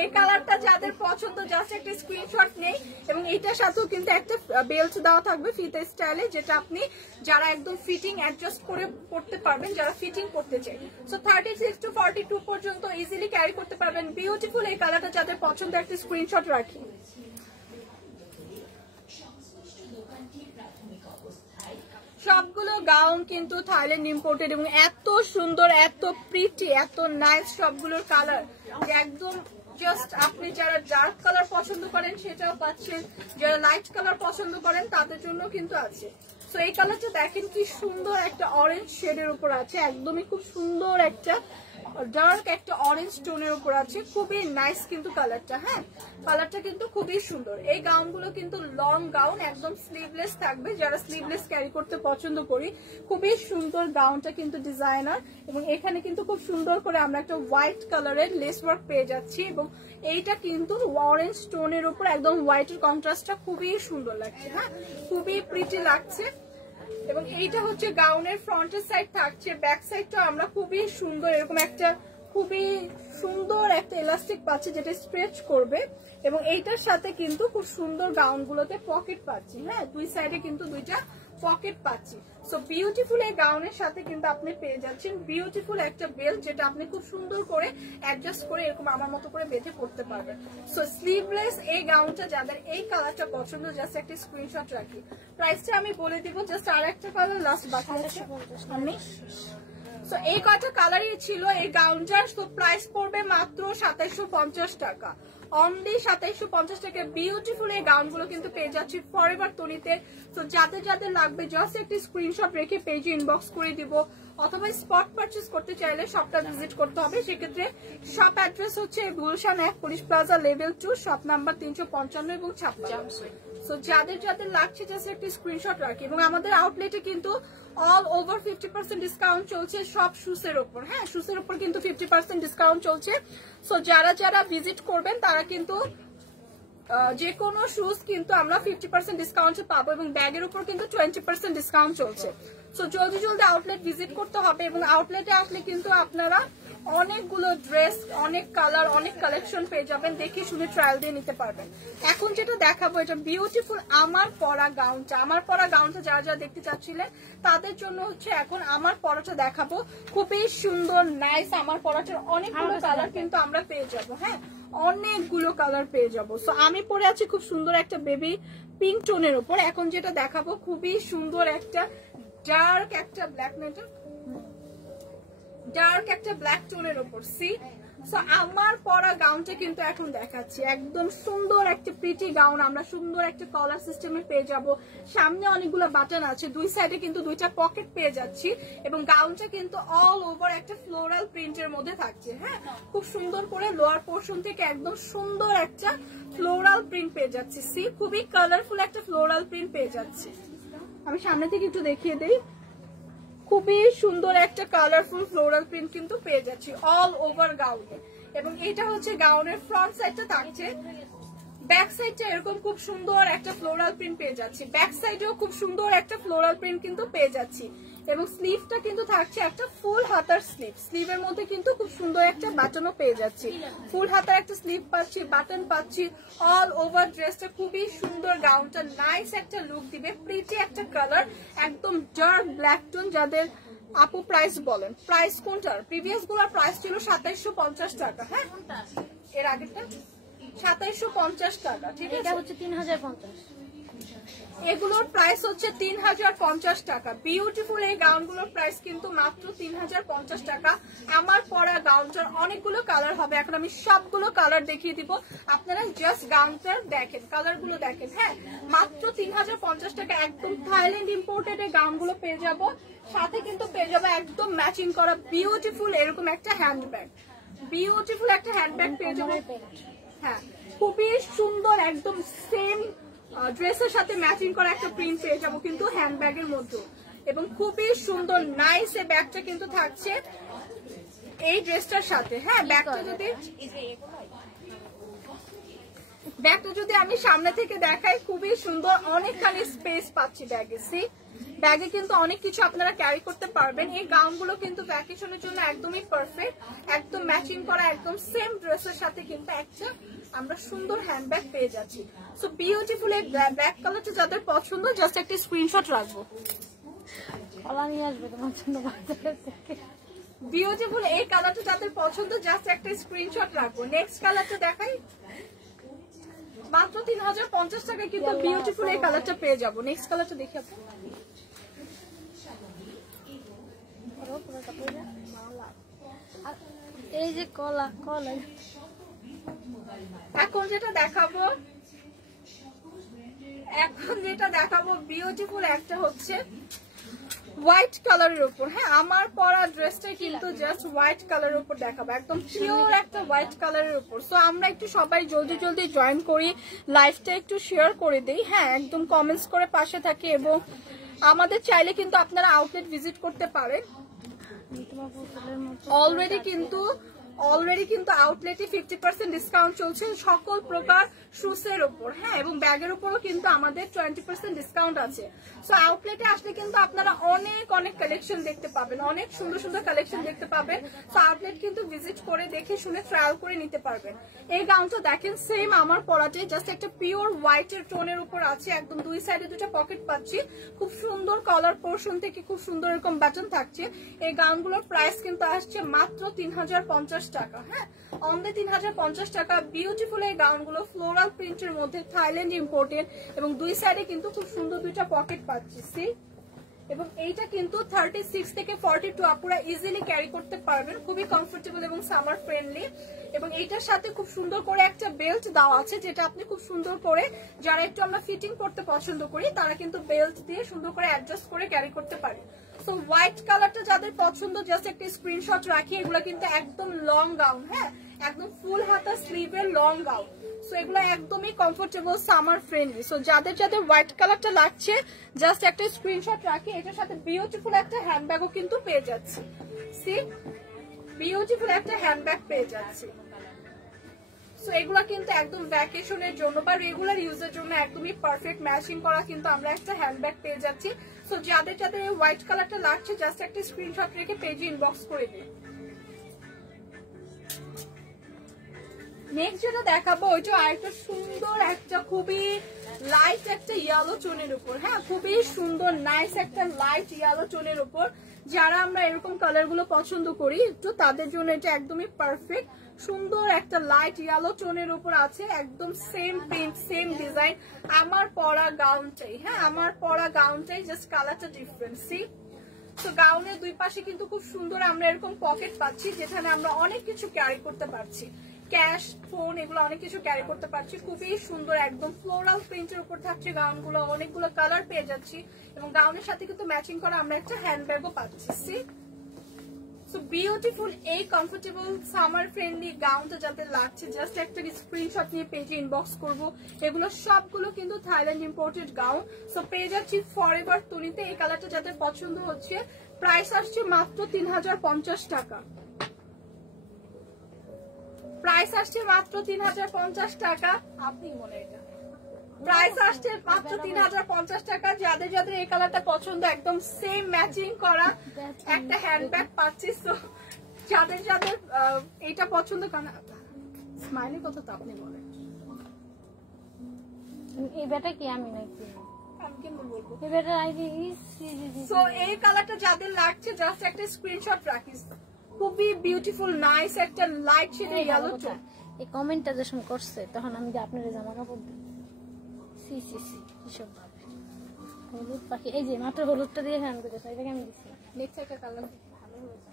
এই কালারটা যাদের পছন্দ জাস্ট একটা স্ক্রিনশট নেই। এবং এটার সাথেও কিন্তু একটা বেল্ট দেওয়া থাকবে ফিতে স্টাইলে, যেটা আপনি যারা একদম ফিটিং অ্যাডজাস্ট করে পড়তে পারবেন, যারা ফিটিং করতে চাই। সো 36 to 42 পর্যন্ত ইজিলি ক্যারি করতে পারবেন। বিউটিফুল এই কালারটা যাদের পছন্দ একটা স্ক্রিনশট রাখি। সবগুলো গাউন কিন্তু থাইল্যান্ড ইম্পোর্টেড এবং এত সুন্দর, এত প্রিটি, এত নাইস সবগুলোর কালার, একদম জাস্ট আপনি যারা ডার্ক কালার পছন্দ করেন সেটাও পাচ্ছেন, যারা লাইট কালার পছন্দ করেন তাদের জন্য কিন্তু আছে। সো এই কালারটা দেখেন কি সুন্দর, একটা অরেঞ্জ শেডের উপর আছে, একদমই খুব সুন্দর একটা ডার্ক একটা অরেঞ্জ টোনের উপর আছে, খুবই নাইস কিন্তু কালারটা। হ্যাঁ কালারটা কিন্তু খুবই সুন্দর। এই গাউন গুলো কিন্তু লং গাউন, একদম স্লিভলেস থাকবে, যারা স্লিভলেস ক্যারি করতে পছন্দ করি। খুবই সুন্দর গাউনটা কিন্তু ডিজাইনার। এবং এখানে কিন্তু খুব সুন্দর করে আমরা একটা হোয়াইট কালারের লেস ওয়ার্ক পেয়ে যাচ্ছি। এবং এইটা কিন্তু অরেঞ্জ টোনের উপর একদম হোয়াইটের কন্ট্রাস্টটা খুবই সুন্দর লাগছে। হ্যাঁ খুবই প্রিটি লাগছে। এবং এইটা হচ্ছে গাউনের ফ্রন্টের সাইড থাকছে, ব্যাক সাইডটা আমরা খুবই সুন্দর এরকম একটা খুবই সুন্দর একটা ইলাস্টিক পাচ্ছি যেটা স্ট্রেচ করবে। এবং এইটার সাথে কিন্তু খুব সুন্দর গাউনগুলোতে পকেট পাচ্ছি। হ্যাঁ দুই সাইডে কিন্তু দুইটা পকেট পাচ্ছি। সো বিউটিফুল এই গাউনের সাথে কিন্তু আপনি পেয়ে যাচ্ছেন বিউটিফুল একটা বেল্ট, যেটা আপনি খুব সুন্দর করে অ্যাডজাস্ট করে এরকম আমার মতো করে বেঁধে পড়তে পারবেন। সো স্লিভলেস এই গাউনটা যাদের এই কালারটা পছন্দ জাস্ট একটা স্ক্রিনশট রাখি। প্রাইসটা আমি বলে দিব, জাস্ট আর একটা কালার লাস্ট বাকি আছে। সো এই কয়টা কালারই ছিল এই গাউনটার। তো প্রাইস পড়বে মাত্র 2750 টাকা, অনলি 2750 টাকা। বিউটিফুল এই গাউনগুলো কিন্তু পেয়ে যাচ্ছি ফরএভার তনিতে। তো যাদের যাদের লাগবে জাস্ট একটি স্ক্রিনশট রেখে পেজে ইনবক্স করে দিব, অথবা স্পট পারচেজ করতে চাইলে শপটা ভিজিট করতে হবে। সেক্ষেত্রে শপ অ্যাড্রেস হচ্ছে Gulshan 1 police plaza level 2, shop number 355 এবং 56। সো যাদের যাদের লাগছে জাস্ট একটি স্ক্রিনশট রাখি। এবং আমাদের আউটলেটে কিন্তু অল ওভার 50% ডিসকাউন্ট চলছে সব শুজের উপর। হ্যাঁ শুজের উপর কিন্তু 50% ডিসকাউন্ট চলছে। সো যারা যারা ভিজিট করবেন তারা কিন্তু যে কোনো শুজ কিন্তু আমরা 50% ডিসকাউন্টে পাবো। এবং ব্যাগের উপর কিন্তু 20% ডিসকাউন্ট চলছে। সো জলদি জলদি আউটলেট ভিজিট করতে হবে। এবং আউটলেটে আসলে কিন্তু আপনারা অনেকগুলো ড্রেস, অনেক কালার, অনেক কালেকশন পেয়ে যাবেন, দেখে শুনে ট্রায়াল দিয়ে নিতে পারবেন। এখন যেটা দেখাবো এটা বিউটিফুল আমার পরা গাউনটা। আমার পরা গাউনটা যারা যারা দেখতে চাচ্ছিলেন তাদের জন্য হচ্ছে এখন আমার পরাটা দেখাবো। খুবই সুন্দর নাইস আমার পরাটার অনেকগুলো কালার কিন্তু আমরা পেয়ে যাবো। হ্যাঁ অনেকগুলো কালার পেয়ে যাবো। সো আমি পরে আছি খুব সুন্দর একটা বেবি পিঙ্ক টোনের উপর। এখন যেটা দেখাবো খুবই সুন্দর একটা ডার্ক একটা ব্ল্যাক নেটের ডার্ক একটা ব্ল্যাক টোনের উপর। সি সো আমার পরা গাউনটা কিন্তু এখন দেখাচ্ছি, একদম সুন্দর একটা প্রিটি গাউন। আমরা সুন্দর একটা কলার সিস্টেমে পেয়ে যাব, সামনে অনেকগুলো বাটন আছে, দুই সাইডে কিন্তু দুইটা পকেট পেয়ে যাচ্ছি। এবং গাউনটা কিন্তু অল ওভার একটা ফ্লোরাল প্রিন্টের মধ্যে থাকছে। হ্যাঁ খুব সুন্দর করে লোয়ার পোর্শন থেকে একদম সুন্দর একটা ফ্লোরাল প্রিন্ট পেয়ে যাচ্ছি। সি খুবই কালারফুল একটা ফ্লোরাল প্রিন্ট পেয়ে যাচ্ছি। আমি সামনে থেকে একটু দেখিয়ে দিই, খুবই সুন্দর একটা কালারফুল ফ্লোরাল প্রিন্ট কিন্তু পেয়ে যাচ্ছি অল ওভার গাউনে। এবং এটা হচ্ছে গাউনের ফ্রন্ট সাইডটা থাকছে, ব্যাক সাইডটা এরকম খুব সুন্দর একটা ফ্লোরাল প্রিন্ট পেয়ে যাচ্ছি, ব্যাক সাইডেও খুব সুন্দর একটা ফ্লোরাল প্রিন্ট কিন্তু পেয়ে যাচ্ছি। এবং স্লিভটা কিন্তু থাকছে একটা ফুল হাতার স্লিভ, স্লিভের মধ্যে কিন্তু খুব সুন্দর একটা বাটনও পেয়ে যাচ্ছি, ফুল হাতার একটা স্লিভ পাচ্ছি, বাটন পাচ্ছি। অল ওভার ড্রেসটা খুবই সুন্দর, গাউনটা নাইস একটা লুক দিবে, প্রিটি একটা কালার, একদম ডার্ক ব্ল্যাক টোন। যাদের আপু প্রাইস বলেন, প্রাইস কোনটার? প্রিভিয়াস গুলোর প্রাইস ছিল 2750 টাকা। হ্যাঁ এর আগেরটা 2750 টাকা, ঠিক আছে, এটা হচ্ছে 3050। এগুলোর প্রাইস হচ্ছে 3050 টাকা। বিউটিফুল এই গাউনগুলোর প্রাইস কিন্তু মাত্র 3050 টাকা। আমার পরা গাউনটার অনেকগুলো কালার হবে, এখন আমি সবগুলো কালার দেখিয়ে দিব, আপনারা জাস্ট গাউনটার দেখেন, কালারগুলো দেখেন। হ্যাঁ, মাত্র 3050 টাকা একদম থাইল্যান্ড ইম্পোর্টেড এই গাউনগুলো পেয়ে যাব। সাথে কিন্তু পেয়ে যাবে একদম ম্যাচিং করা বিউটিফুল এরকম একটা হ্যান্ডব্যাগ, বিউটিফুল একটা হ্যান্ডব্যাগ পেয়ে যাবো। হ্যাঁ, খুবই সুন্দর একদম সেম ড্রেসের সাথে ম্যাচিং করা একটা প্রিন্ট পেয়ে যাবো কিন্তু হ্যান্ডব্যাগের মধ্যে, এবং খুবই সুন্দর নাইস এই ব্যাগটা কিন্তু থাকছে এই ড্রেসটার সাথে। হ্যাঁ, ব্যাগটা যদি আমি সামনে থেকে দেখাই, খুবই সুন্দর, অনেকখানি স্পেস পাচ্ছি ব্যাগে। ব্যাগে কিন্তু অনেক কিছু আপনারা ক্যারি করতে পারবেন। এই গাউনগুলো কিন্তু ভ্যাকেশনের জন্য একদমই পারফেক্ট, একদম ম্যাচিং করা একদম সেম ড্রেসের সাথে কিন্তু একটা আমরা সুন্দর হ্যান্ডব্যাগ পেয়ে যাচ্ছি। সো বিউটিফুল এই ব্ল্যাক কালারটা যাদের পছন্দ জাস্ট একটা স্ক্রিনশট রাখবো, নিয়ে আসবে তোমার জন্য। বিউটিফুল এই কালারটা যাদের পছন্দ জাস্ট একটা স্ক্রিনশট রাখবো। নেক্সট কালারটা দেখাই, মাত্র 3050 টাকা কিন্তু বিউটিফুল এই কালারটা পেয়ে যাবো। নেক্সট কালারটা দেখি আপনি, এই যে কলা কলা। এখন যেটা দেখাবো বিউটিফুল একটা হচ্ছে হোয়াইট কালারের উপর। হ্যাঁ, আমার পরা ড্রেসটা কিন্তু জাস্ট হোয়াইট কালারের উপর দেখাবো, একদম পিওর একটা হোয়াইট কালারের উপর। সো আমরা একটু সবাই জলদি জলদি জয়েন করি, লাইভটা একটু শেয়ার করে দিই। হ্যাঁ, একদম কমেন্টস করে পাশে থাকি, এবং আমাদের চাইলে কিন্তু আপনারা আউটলেট ভিজিট করতে পারেন। অলরেডি কিন্তু আউটলেটে 50% ডিসকাউন্ট চলছে সকল প্রকার শুজের উপর। হ্যাঁ, এবং ব্যাগের উপরও কিন্তু আমাদের 20% ডিসকাউন্ট আছে। সো আউটলেটে আসলে কিন্তু আপনারা অনেক অনেক কালেকশন দেখতে পাবেন, অনেক সুন্দর সুন্দর কালেকশন দেখতে পাবেন। সো আউটলেট কিন্তু ভিজিট করে দেখে শুনে ট্রায়াল করে নিতে পারবেন। এই গাউনটা দেখেন, সেম আমার পরাটাই, জাস্ট একটা পিওর হোয়াইটের টোনের উপর আছে, একদম দুই সাইডে দুটো পকেট পাচ্ছি, খুব সুন্দর কলার পোর্শন থেকে খুব সুন্দর এরকম বাটন থাকছে। এই গাউনগুলোর প্রাইস কিন্তু আসছে মাত্র 3050 টাকা। হ্যাঁ, অনলি 3050 টাকা। বিউটিফুল এই গাউনগুলো ফ্লোরাল প্রিন্টের মধ্যে, থাইল্যান্ড ইম্পোর্টেড, এবং দুই সাইডে কিন্তু খুব সুন্দর দুইটা পকেট পাচ্ছি। এবং এইটা কিন্তু 36 থেকে 42 আপুরা ইজিলি ক্যারি করতে পারবেন, খুবই কমফোর্টেবল এবং সামার ফ্রেন্ডলি। এবং এইটার সাথে খুব সুন্দর করে একটা বেল্ট দেওয়া আছে, যেটা আপনি খুব সুন্দর করে, যারা একটু আমরা ফিটিং করতে পছন্দ করি তারা কিন্তু বেল্ট দিয়ে সুন্দর করে অ্যাডজাস্ট করে ক্যারি করতে পারে। সো হোয়াইট কালারটা যাদের পছন্দ জাস্ট একটা স্ক্রিনশট রাখি। এগুলো কিন্তু একদম লং গাউন, হ্যাঁ, একদম ফুল হাতা স্লিভের লং গাউন। সো এগুলো একদমই কমফোর্টেবল, সামার ফ্রেন্ডলি। সো যাদের হোয়াইট কালারটা লাগছে জাস্ট একটা স্ক্রিনশট রাখি। এটার সাথে বিউটিফুল একটা হ্যান্ডব্যাগও কিন্তু পেয়ে যাচ্ছি। সি, বিউটিফুল একটা হ্যান্ডব্যাগ পেয়ে যাচ্ছি। সো এগুলো কিন্তু একদম ভ্যাকেশনের জন্য বা রেগুলার ইউজের জন্য একদমই পারফেক্ট ম্যাচিং করা কিন্তু আমরা একটা হ্যান্ডব্যাগ পেয়ে যাচ্ছি। সো যাদের এই হোয়াইট কালারটা লাগছে জাস্ট একটা স্ক্রিনশট রেখে পেজে ইনবক্স করে দিন। নেক্সট যেটা দেখাবো ওইটা আরেকটা সুন্দর একটা খুবই লাইট একটা ইয়েলো টোনের উপর। হ্যাঁ, খুবই সুন্দর নাইস একটা লাইট ইয়েলো টোনের উপর। যারা আমরা এরকম কালার গুলো পছন্দ করি একটু, তাদের জন্য এটা একদমই পারফেক্ট। সুন্দর একটা লাইট ইয়েলো টোনের উপর আছে, একদম সেম প্রিন্ট সেম ডিজাইন। আমার পরা গাউনটাই, হ্যাঁ, আমার পরা গাউনটাই, জাস্ট কালারটা ডিফারেন্ট। সি, তো গাউনের দুই পাশে কিন্তু খুব সুন্দর আমরা এরকম পকেট পাচ্ছি, যেখানে আমরা অনেক কিছু ক্যারি করতে পারছি, ক্যাশ, ফোন, এগুলো অনেক কিছু ক্যারি করতে পারছি। খুবই সুন্দর একদম ফ্লোরাল প্রিন্টের উপর থাকছে গাউনগুলো, অনেকগুলো কালার পেয়ে যাচ্ছি, এবং গাউনের সাথে কিন্তু ম্যাচিং করা আমরা একটা হ্যান্ডব্যাগও পাচ্ছি। সো বিউটিফুল এই কমফোর্টেবল সামার ফ্রেন্ডলি গাউনটা যাদের লাগছে জাস্ট একটা স্ক্রিনশট নিয়ে পেজে ইনবক্স করবো। এগুলো সবগুলো কিন্তু থাইল্যান্ড ইম্পোর্টেড গাউন। সো পেয়ে যাচ্ছি ফরএভার তনিতে। এই কালারটা যাদের পছন্দ হচ্ছে, প্রাইস আসছে মাত্র 3050 টাকা। প্রাইস আসছে মাত্র 3050 টাকা। আপনি মনে এটা প্রাইস আসছে মাত্র 3050 টাকা। যাদের এই কালারটা পছন্দ, একদম সেম ম্যাচিং করা একটা হ্যান্ডব্যাগ পাচ্ছি। সো যাদের এইটা পছন্দ, কারণ স্মাইলি কথা তো আপনি বলেন, এই ব্যাটা কি আমি নাকি আমি কিন্তু বলবো এই ব্যাটার আইডি। সো এই কালারটা যাদের লাগছে জাস্ট একটা স্ক্রিনশট রাখিস। খুবই বিউটিফুল নাইস একটা লাইট শেডের ইয়েলো টোন। এই কমেন্টটা যখন করছে তখন আমি যে আপনার জামা কাপড় দিই, সি সি সি, কিসব ভাবে হলুদ পাখি, এই যে মাত্র হলুদটা দিয়ে হ্যান্ড করেছে, এটাকে আমি দিচ্ছি। নেক্সট একটা কালার ভালো হয়েছে।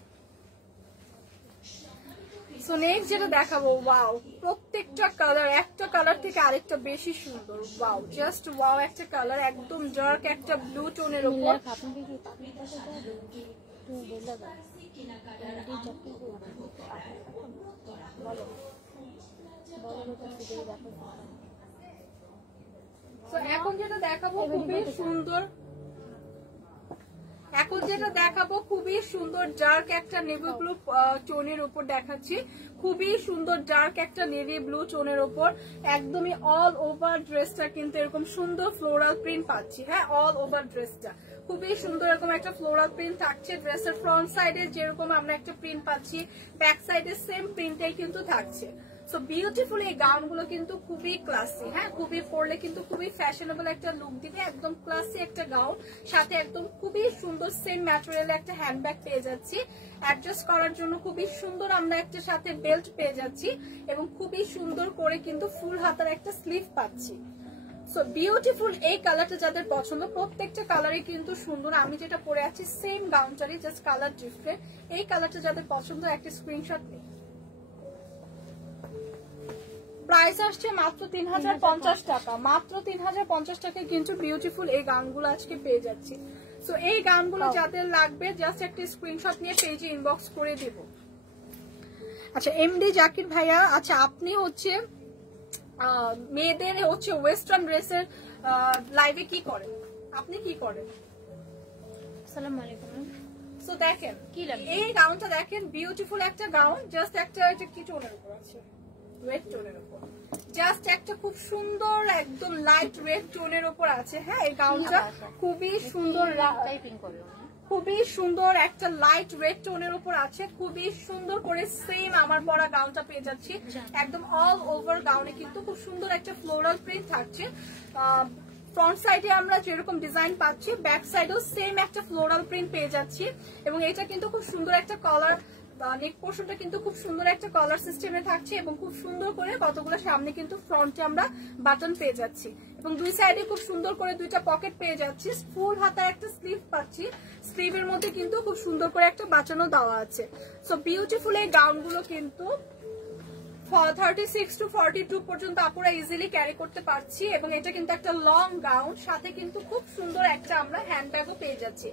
সো নেক্সট যেটা দেখাবো, ওয়াও, প্রত্যেকটা কালার একটা কালার থেকে আরেকটা বেশি সুন্দর। ওয়াও, জাস্ট ওয়াও একটা কালার, একদম ডার্ক একটা ব্লু টোনের উপর। আপনাকে কি পাখির পাশে একটু বলে দাও, বলো এখন যেটা দেখাবো খুবই সুন্দর, এখন যেটা দেখাবো খুবই সুন্দর ডার্ক একটা নেভি ব্লু টোনের উপর দেখাচ্ছি। খুবই সুন্দর ডার্ক একটা নেভি ব্লু টোনের উপর একদমই অল ওভার ড্রেসটা কিন্তু এরকম সুন্দর ফ্লোরাল প্রিন্ট পাচ্ছি। হ্যাঁ, অল ওভার ড্রেসটা খুবই সুন্দর এরকম একটা ফ্লোরাল প্রিন্ট থাকছে। ড্রেসের ফ্রন্ট সাইডে যেরকম আমরা একটা প্রিন্ট পাচ্ছি, ব্যাক সাইডে সেম প্রিন্টটাই কিন্তু থাকছে। সো বিউটিফুল এই গাউনগুলো কিন্তু খুবই ক্লাসি। হ্যাঁ, খুবই পরলে কিন্তু খুবই ফ্যাশনেবল একটা লুক দিবে, একদম ক্লাসি একটা গাউন, সাথে একদম খুবই সুন্দর সেম ম্যাটেরিয়ালে একটা হ্যান্ডব্যাগ পেয়ে যাচ্ছি। অ্যাডজাস্ট করার জন্য খুবই সুন্দর আমরা একটা সাথে বেল্ট পেয়ে যাচ্ছি এবং খুবই সুন্দর করে কিন্তু ফুল হাতার একটা স্লিভ পাচ্ছি। সো বিউটিফুল এই কালারটা যাদের পছন্দ, প্রত্যেকটা কালারই কিন্তু সুন্দর। আমি যেটা পরে আছি সেম গাউনটারই, জাস্ট কালার ডিফারেন্ট। এই কালারটা যাদের পছন্দ একটা স্ক্রিনশট নিই। প্রাইস আসছে মাত্র 3050 টাকা, মাত্র 3050 টাকায় কিন্তু বিউটিফুল এই গাউনগুলো আজকে পেয়ে যাচ্ছি। সো এই গাউনগুলো যাদের লাগবে জাস্ট একটা স্ক্রিনশট নিয়ে পেজে ইনবক্স করে দেব। আচ্ছা, এমডি জাকির ভাইয়া, আচ্ছা আপনি হচ্ছে মেয়েদের হচ্ছে ওয়েস্টার্ন ড্রেসের লাইভে কি করেন, আপনি কি করেন? আসসালামু আলাইকুম। সো দেখেন কি লাগবে, এই গাউনটা দেখেন, বিউটিফুল একটা গাউন, জাস্ট একটা কি টোনের উপর আছে, রেড টোনের উপর, জাস্ট একটা খুব সুন্দর একদম লাইট রেড টোনের উপর আছে। হ্যাঁ, এই গাউনটা খুবই সুন্দর, খুবই সুন্দর একটা লাইট রেড টোনের উপর আছে, খুবই সুন্দর করে সেম আমার পরা গাউনটা পেয়ে যাচ্ছি। একদম অল ওভার গাউনে কিন্তু খুব সুন্দর একটা ফ্লোরাল প্রিন্ট থাকছে। ফ্রন্ট সাইডে আমরা যেরকম ডিজাইন পাচ্ছি, ব্যাক সাইডেও সেম একটা ফ্লোরাল প্রিন্ট পেয়ে যাচ্ছি এবং এটা কিন্তু খুব সুন্দর একটা কলার, নেক পোর্শনটা কিন্তু খুব সুন্দর একটা কলার সিস্টেমে থাকছে এবং খুব সুন্দর করে কতগুলো সামনে কিন্তু ফ্রন্টে আমরা বাটন পেয়ে যাচ্ছি এবং দুই সাইডে খুব সুন্দর করে দুইটা পকেট পেয়ে যাচ্ছি। ফুল হাতার একটা স্লিভ পাচ্ছি, স্লিভের মধ্যে কিন্তু খুব সুন্দর করে একটা বাটনও দেওয়া আছে। সো বিউটিফুল এই গাউনগুলো কিন্তু 36 to 42 পর্যন্ত আপুরা ইজিলি ক্যারি করতে পারছি এবং এটা কিন্তু একটা লং গাউন, সাথে কিন্তু খুব সুন্দর একটা আমরা হ্যান্ডব্যাগও পেয়ে যাচ্ছি।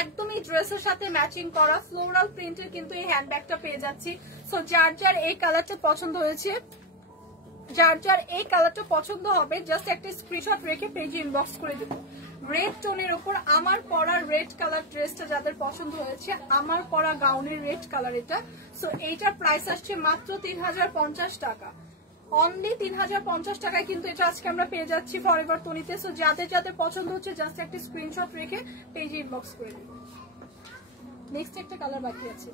একদমই ড্রেসের সাথে ম্যাচিং করা ফ্লোরাল প্রিন্টের কিন্তু এই হ্যান্ডব্যাগটা পেয়ে যাচ্ছি। সো যার যার এই কালারটা পছন্দ হয়েছে, যার যার এই কালারটা পছন্দ হবে, জাস্ট একটা স্ক্রিনশট রেখে পেজে ইনবক্স করে দেবো। রেড টোনের উপর আমার পরা রেড কালার ড্রেসটা যাদের পছন্দ হয়েছে, আমার পরা গাউনের রেড কালার এটা। সো এইটার প্রাইস আসছে মাত্র 3050 টাকা, অনলি 3050 টাকায় কিন্তু এটা আজকে আমরা পেয়ে যাচ্ছি ফরএভার তনিতে। সো যাদের যাদের পছন্দ হচ্ছে জাস্ট একটা স্ক্রিনশট রেখে পেজে ইনবক্স করে দেব। নেক্সট একটা কালার বাকি আছে,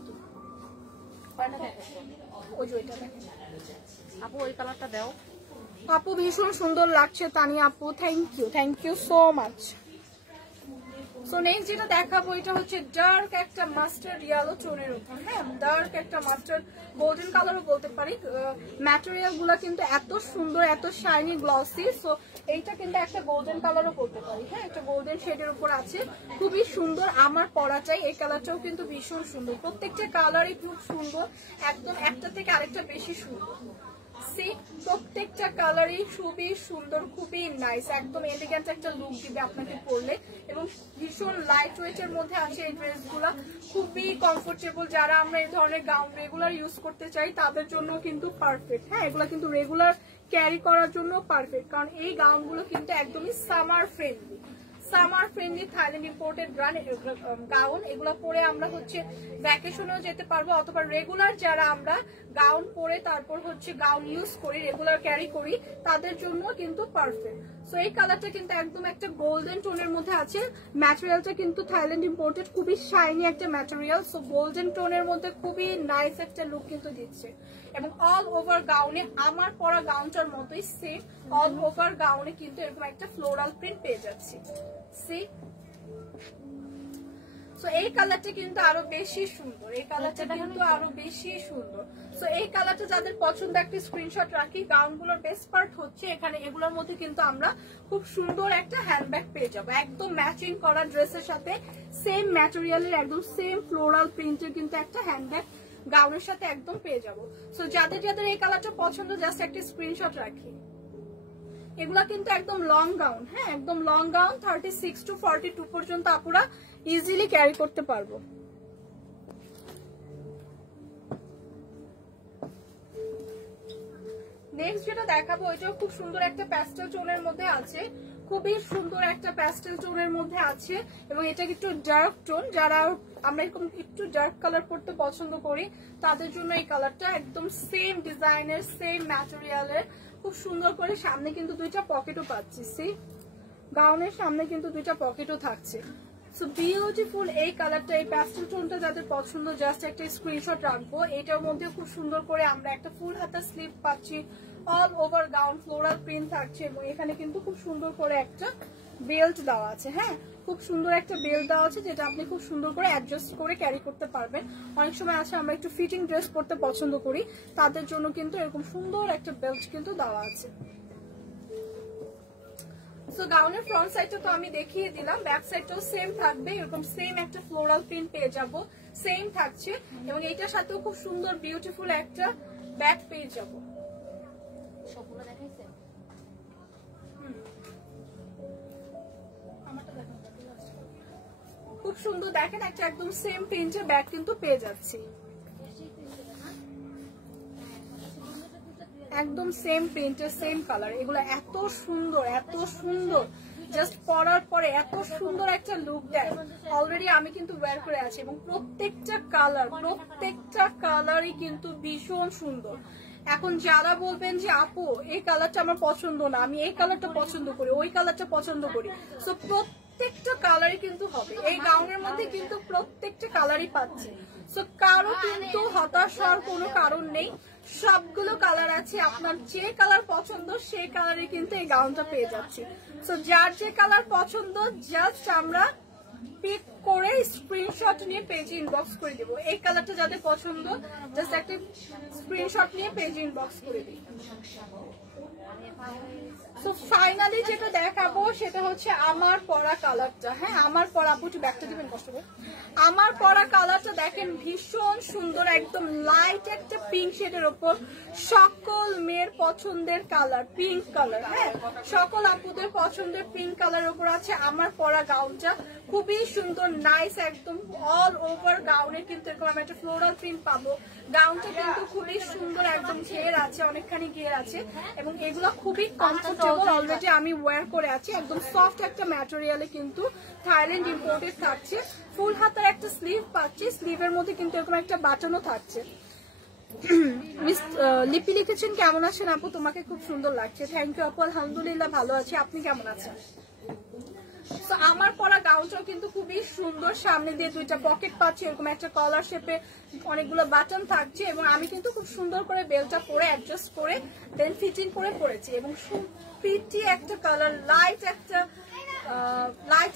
ওই যে ওইটা দেখেন আপু, ওই কালারটা দাও। আপু ভীষণ সুন্দর লাগছে তানিয়া আপু, thank you so much. So next যেটা দেখাবো এটা হচ্ছে ডার্ক একটা মাস্টার্ড ইয়েলো টোনের উপর। হ্যাঁ, ডার্ক একটা মাস্টার্ড গোল্ডেন কালারও বলতে পারি। ম্যাটেরিয়াল গুলা কিন্তু এত সুন্দর, এত শাইনি গ্লসি। সো এইটা কিন্তু একটা গোল্ডেন কালারও বলতে পারি। হ্যাঁ, একটা গোল্ডেন শেডের উপর আছে, খুবই সুন্দর। আমার পরা চাই এই কালারটাও কিন্তু ভীষণ সুন্দর, প্রত্যেকটা কালারই খুব সুন্দর, একদম একটা থেকে আরেকটা বেশি সুন্দর। প্রত্যেকটা কালারই খুবই সুন্দর, খুবই নাইস, একদম এলিগেন্ট একটা লুক দিবে আপনাকে পরলে এবং ভীষণ লাইট ওয়েট এর মধ্যে আছে এই ড্রেসগুলো, খুবই কমফোর্টেবল। যারা আমরা এই ধরনের গাউন রেগুলার ইউজ করতে চাই তাদের জন্য কিন্তু পারফেক্ট। হ্যাঁ, এগুলো কিন্তু রেগুলার ক্যারি করার জন্য পারফেক্ট, কারণ এই গাউনগুলো কিন্তু একদমই summer friendly, Thailand imported gown. এগুলো পরে আমরা হচ্ছে ভ্যাকেশনেও যেতে পারবো, অথবা রেগুলার যারা আমরা গাউন পরে তারপর হচ্ছে গাউন ইউজ করি, রেগুলার ক্যারি করি, তাদের জন্য কিন্তু পারফেক্ট। সো এই কালারটা কিন্তু একদম একটা গোল্ডেন টোনের মধ্যে আছে। ম্যাটেরিয়ালটা কিন্তু থাইল্যান্ড ইম্পোর্টেড, খুবই শাইনি একটা ম্যাটেরিয়াল। সো গোল্ডেন টোনের মধ্যে খুবই নাইস একটা লুক কিন্তু দিচ্ছে এবং অল ওভার গাউনে আমার পরা গাউনটার মতোই সেম অল ওভার গাউনে কিন্তু এরকম একটা ফ্লোরাল প্রিন্ট পেয়ে যাচ্ছি। সো এই কালারটা কিন্তু আরো বেশি সুন্দর, এই কালারটা কিন্তু আরো বেশি সুন্দর। সো এই কালারটা যাদের পছন্দ একটা স্ক্রিনশট রাখি। গাউনগুলোর বেস্ট পার্ট হচ্ছে এখানে এগুলোর মধ্যে কিন্তু আমরা খুব সুন্দর একটা হ্যান্ডব্যাগ পেয়ে যাবো, একদম ম্যাচিং করা ড্রেসের সাথে সেম ম্যাটেরিয়ালের একদম সেম ফ্লোরাল প্রিন্টের কিন্তু একটা হ্যান্ডব্যাগ গাউনের সাথে একদম পেয়ে যাবো। সো যাদের যাদের এই কালারটা পছন্দ জাস্ট একটা স্ক্রিনশট রাখি। এগুলা কিন্তু একদম লং গাউন, হ্যাঁ একদম লং গাউন 36 to 42 পর্যন্ত আপুরা ইজিলি ক্যারি করতে পারবো। নেক্সট যেটা দেখাবো ওইটাও খুব সুন্দর একটা প্যাস্টেল টোনের মধ্যে আছে, খুবই সুন্দর একটা প্যাস্টেল টোনের মধ্যে আছে এবং এটা একটু ডার্ক টোন। যারা আমরা এরকম একটু ডার্ক কালার পড়তে পছন্দ করি তাদের জন্য এই কালারটা একদম সেম ডিজাইনের সেম ম্যাটেরিয়ালের, খুব সুন্দর করে সামনে কিন্তু দুইটা পকেটও পাচ্ছি। সি গাউনের সামনে কিন্তু দুইটা পকেটও থাকছে। সো বিউটিফুল এই কালারটা, এই প্যাস্টেল টোনটা যাদের পছন্দ জাস্ট একটা স্ক্রিনশট রাখবো। এটার মধ্যে খুব সুন্দর করে আমরা একটা ফুল হাতা স্লিভ পাচ্ছি, all over gown floral print থাকছে এবং এখানে কিন্তু খুব সুন্দর করে একটা বেল্ট দেওয়া আছে। হ্যাঁ খুব সুন্দর একটা বেল্ট দেওয়া আছে যেটা আপনি খুব সুন্দর করে অ্যাডজাস্ট করে ক্যারি করতে পারবেন। অনেক সময় আছে আমরা একটু ফিটিং ড্রেস পরতে পছন্দ করি, তাদের জন্য কিন্তু এরকম সুন্দর একটা বেল্ট কিন্তু দেওয়া আছে। সো গাউনের ফ্রন্ট সাইডটা তো আমি দেখিয়ে দিলাম, ব্যাক সাইডটাও সেম থাকবে, এরকম সেম একটা ফ্লোরাল প্রিন্ট পেয়ে যাব, সেম থাকছে এবং এইটার সাথেও খুব সুন্দর বিউটিফুল একটা ব্যাক পেয়ে যাব। খুব সুন্দর দেখেন একটা একদম সেম প্রিন্টের ব্যাগ কিন্তু পেয়ে যাচ্ছি, একদম সেম প্রিন্টের সেম কালার। এগুলো এত সুন্দর এত সুন্দর, জাস্ট পরার পরে এত সুন্দর একটা লুক দেয়। অলরেডি আমি কিন্তু ওয়্যার করে আছি এবং প্রত্যেকটা কালারই কিন্তু ভীষণ সুন্দর। এখন যারা বলবেন যে আপু এই কালারটা আমার পছন্দ না, আমি এই কালারটা পছন্দ করি, ওই কালারটা পছন্দ করি, সো প্রত্যেকটা কালারই কিন্তু হবে এই গাউনের মধ্যে, কিন্তু প্রত্যেকটা কালারই পাচ্ছে। সো কারো কিন্তু হতাশ হওয়ার কোনো কারণ নেই, সবগুলো কালার আছে, আপনার যে কালার পছন্দ সেই কালারে কিন্তু এই গাউনটা পেয়ে যাচ্ছি। সো যার যে কালার পছন্দ জাস্ট আমরা পিক করে স্ক্রিনশট নিয়ে পেজে ইনবক্স করে দেবো। এই কালারটা যাদের পছন্দ জাস্ট একটা স্ক্রিনশট নিয়ে পেজে ইনবক্স করে দিই। সো ফাইনালি যেটা দেখাবো সেটা হচ্ছে আমার পরা কালারটা। হ্যাঁ আমার পরা, আপু একটু ব্যাগটা দিবেন কষ্ট করে। আমার পরা কালারটা দেখেন ভীষণ সুন্দর, একদম লাইট একটা পিঙ্ক শেডের ওপর, সকল মেয়ের পছন্দের কালার পিঙ্ক কালার। হ্যাঁ সকল আপুদের পছন্দের পিঙ্ক কালারের ওপর আছে আমার পরা গাউনটা, খুবই সুন্দর নাইস, একদম অল ওভার গাউনে কিন্তু এরকম আমি একটা ফ্লোরাল প্রিন্ট পাবো। গাউনটা কিন্তু খুবই সুন্দর, একদম ঘের আছে, অনেকখানি ঘের আছে এবং এগুলো খুবই কমফোর্টেবল। অলরেডি আমি ওয়্যার করে আছি, একদম সফট একটা ম্যাটেরিয়ালে কিন্তু থাইল্যান্ড ইম্পোর্টেড থাকছে। ফুল হাতার একটা স্লিভ পাচ্ছি, স্লিভের মধ্যে কিন্তু এরকম একটা বাটনও থাকছে। মিস লিপি লিখেছেন কেমন আছেন আপু, তোমাকে খুব সুন্দর লাগছে। থ্যাংক ইউ আপু, আলহামদুলিল্লাহ ভালো আছি, আপনি কেমন আছেন? তো আমার পরা গাউনটাও কিন্তু খুবই সুন্দর, সামনে দিয়ে দুইটা পকেট পাচ্ছি, এরকম একটা কলার শেপে অনেকগুলো বাটন থাকছে এবং আমি কিন্তু খুব সুন্দর করে বেলটা পরে অ্যাডজাস্ট করে দেন ফিটিং করে পরেছি এবং প্রিটি একটা কালার, লাইট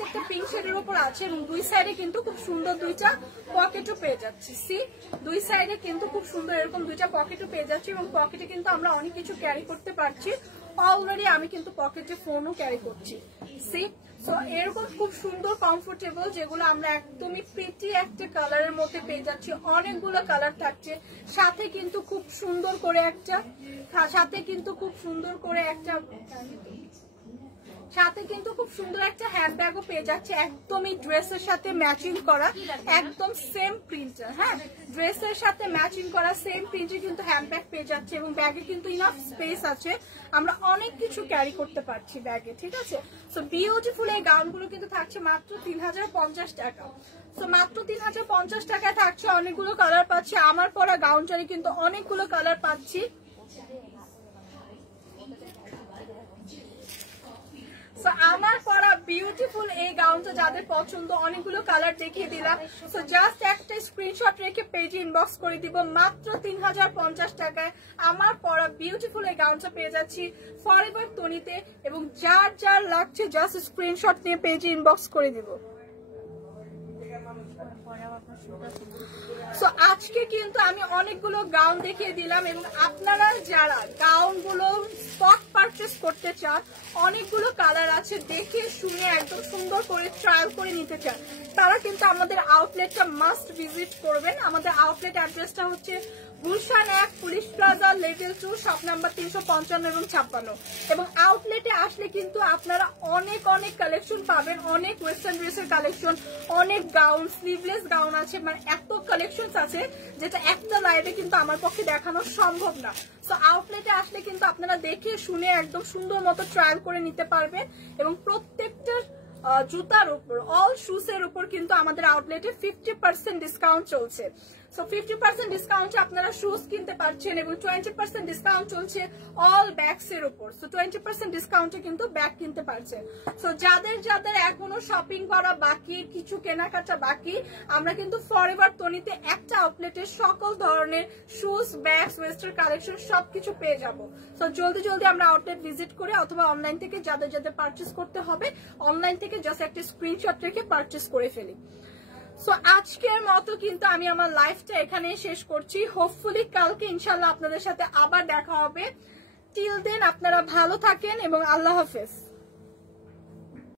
একটা পিঙ্ক শেডের উপর আছে এবং দুই সাইডে কিন্তু খুব সুন্দর দুইটা পকেটও পেয়ে যাচ্ছি। সি দুই সাইডে কিন্তু খুব সুন্দর এরকম দুইটা পকেটও পেয়ে যাচ্ছি এবং পকেটে কিন্তু আমরা অনেক কিছু ক্যারি করতে পারছি। অলরেডি আমি কিন্তু পকেটে ফোনও ক্যারি করছি। সি সো এরকম খুব সুন্দর কমফোর্টেবল, যেগুলো আমরা একদমই প্রিটি একটা কালারের মধ্যে পেয়ে যাচ্ছি, অনেকগুলো কালার থাকছে, সাথে কিন্তু খুব সুন্দর করে একটা হ্যান্ডব্যাগও পেয়ে যাচ্ছে, একদমই ড্রেসের সাথে ম্যাচিং করা, একদম সেম প্রিন্টার। হ্যাঁ ড্রেসের সাথে ম্যাচিং করা সেম প্রিন্টে কিন্তু হ্যান্ডব্যাগ পেয়ে যাচ্ছে এবং ব্যাগে কিন্তু ইনাফ স্পেস আছে, আমরা অনেক কিছু ক্যারি করতে পারছি ব্যাগে। ঠিক আছে, সো বিউটিফুল এই গাউনগুলো কিন্তু থাকছে মাত্র 3050 টাকা। সো মাত্র 3050 টাকায় থাকছে, অনেকগুলো কালার পাচ্ছি। আমার পরা গাউনটারে কিন্তু অনেকগুলো কালার পাচ্ছি। আমার পরা বিউটিফুল এই গাউনটা যাদের পছন্দ, অনেকগুলো কালার দেখিয়ে দিলাম। সো জাস্ট একটা স্ক্রিনশট রেখে পেজে ইনবক্স করে দিব, মাত্র 3050 টাকায় আমার পরা বিউটিফুল এই গাউনটা পেয়ে যাচ্ছি ফরএভার তনিতে এবং যার যার লাগছে জাস্ট স্ক্রিনশট নিয়ে পেজে ইনবক্স করে দিব। সো আজকে কিন্তু আমি অনেকগুলো গাউন দেখিয়ে দিলাম এবং আপনারা যারা গাউনগুলো স্পট পারচেস করতে চান, অনেকগুলো কালার আছে, দেখে শুনে একদম সুন্দর করে ট্রায়াল করে নিতে চান, তারা কিন্তু আমাদের আউটলেটটা মাস্ট ভিজিট করবেন। আমাদের আউটলেট অ্যাড্রেসটা হচ্ছে Gulshan 1 police plaza level 2 shop number 355 এবং 56। এবং আউটলেটে আসলে কিন্তু আপনারা অনেক অনেক কালেকশন পাবেন, অনেক ওয়েস্টার্ন ড্রেসের কালেকশন, অনেক গাউন, স্লিভলেস গাউন আছে, মানে এত কালেকশন আছে যেটা একটা লাইভে কিন্তু আমার পক্ষে দেখানো সম্ভব না। সো আউটলেটে আসলে কিন্তু আপনারা দেখে শুনে একদম সুন্দর মতো ট্রায়াল করে নিতে পারবেন। এবং প্রত্যেকটা জুতার উপর, অল শুজ এর উপর কিন্তু আমাদের আউটলেটে 50% ডিসকাউন্ট চলছে। সো 50% ডিসকাউন্টে আপনারা শুজ কিনতে পারছেন এবং 20% ডিসকাউন্ট চলছে অল ব্যাগস এর উপর। সো 20% ডিসকাউন্টে কিন্তু ব্যাগ কিনতে পারছেন। সো যাদের যাদের এখনো শপিং করা বাকি, কিছু কেনাকাটা বাকি, আমরা কিন্তু ফরএভার তনিতে একটা আউটলেটে সকল ধরনের শুজ, ব্যাগস, ওয়েস্টার্ন কালেকশন সবকিছু পেয়ে যাব। সো জলদি জলদি আমরা আউটলেট ভিজিট করে অথবা অনলাইন থেকে যাদের যাদের পারচেস করতে হবে, অনলাইন থেকে জাস্ট একটা স্ক্রিনশট রেখে পারচেস করে ফেলি। সো আজকের মতো কিন্তু আমি আমার লাইফটা এখানে শেষ করছি। হোপফুলি কালকে ইনশাল্লাহ আপনাদের সাথে আবার দেখা হবে। টিল দেন আপনারা ভালো থাকেন এবং আল্লাহ হাফেজ।